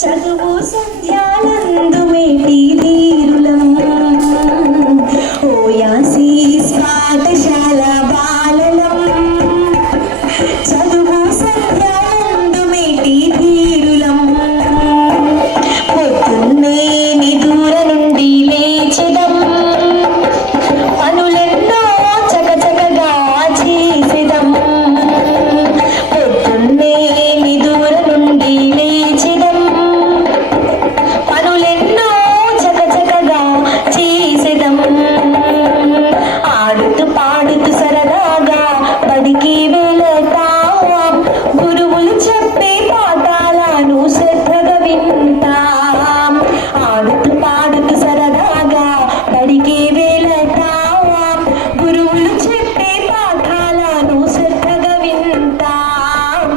చదువు సంధ్యాలందు మేటి ధీరులం ఓయాసిస్ పాఠశాల బాలలం చదువు సంధ్యాలందు మేటి ధీరులం పొద్దున్నే నిదుర నుండి లేచెదం పనులెన్నో చకచకగా చేసెదం పొద్దున్నే నిదుర నుండి లేచెదం పనులెన్నో చకచకగా చేసెదం ఆడుతూ పాడుతూ సరదాగా బడికి వెళతాం గురువులు చెప్పే పాఠాలను శ్రద్ధగా వింటాం ఆడుతూ పాడుతూ సరదాగా బడికి వెళతాం గురువులు చెప్పే పాఠాలను శ్రద్ధగా వింటాం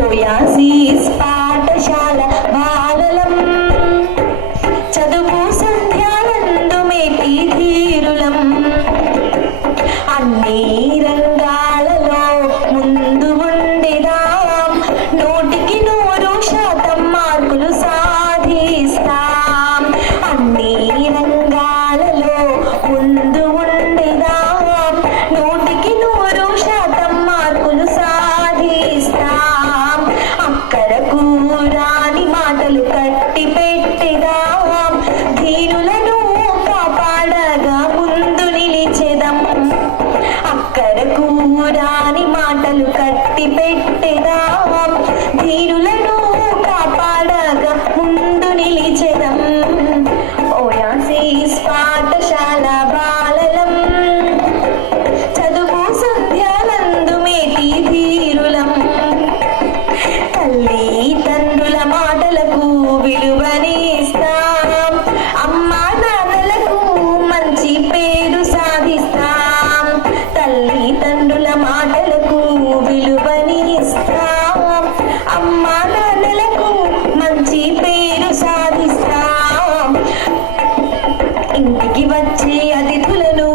ఓయాసిస్ పాఠశాల బాలలం చదువు సంధ్యాలందు మేటి ధీరులం అన్ని రంగాలలో ముందు ఉండేదాం 100% మార్కులు సాధిస్తాం అన్ని రంగాలలో ముందు ఉండేదాం 100% మార్కులు సాధిస్తాం అక్కరకు రాని మాటలు కట్టి పెట్టేదాం ధీరులను కాపాడగా ముందు నిలిచెదం అక్కరకు రాని మాటలు కట్టి పెట్టేదాం ధీరులను కాపాడగా ముందు నిలిచెదం ఓయాసిస్ పాఠశాల బాలలం చదువు సంధ్యాలందు మేటి ధీరులం తల్లి తండ్రుల మాటలకు విలువనిస్తాం అమ్మా నాన్నలకు మంచి పేరు సాధిస్తాం తల్లి తండ్రుల మాటలకు విలువనిస్తాం అమ్మా నాన్నలకు మంచి పేరు సాధిస్తాం ఇంటికి వచ్చే అతిథులను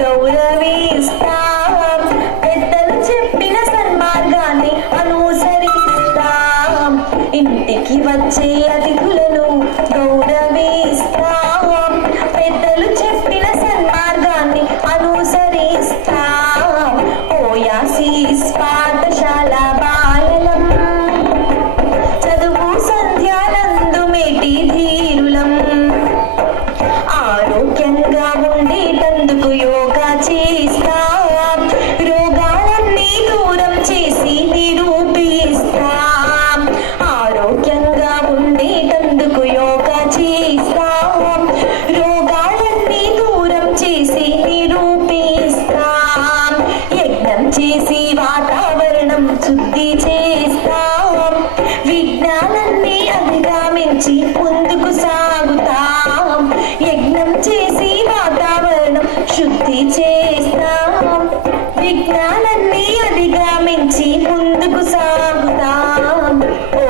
గౌరవిస్తాం పెద్దలు చెప్పిన సన్మార్గాన్ని అనుసరిస్తాం ఇంటికి వచ్చే అతిథులను గౌరవిస్తాం పెద్దలు చెప్పిన సన్మార్గాన్ని అనుసరిస్తాం ఓయాసిస్ పాఠశాల బాలలం చదువు సంధ్యాలందు మేటి ధీరులం ఆరోగ్యంగా ఉండేటందుకు యోగా చేస్తాం రోగాలన్నీ దూరం చేసి నిరూపిస్తాం ఆరోగ్యంగా ఉండేటందుకు యోగా చేస్తాం రోగాలన్నీ దూరం చేసి నిరూపిస్తాం యజ్ఞం చేసి వాతావరణం శుద్ధి చేస్తాం విజ్ఞానాన్ని అధిగమించి ముందుకు సాగుతాం యజ్ఞం చేసి వాతావరణం శుద్ధి చేస్తాం విజ్ఞానాన్ని అధిగమించి ముందుకు సాగుతాం ఓ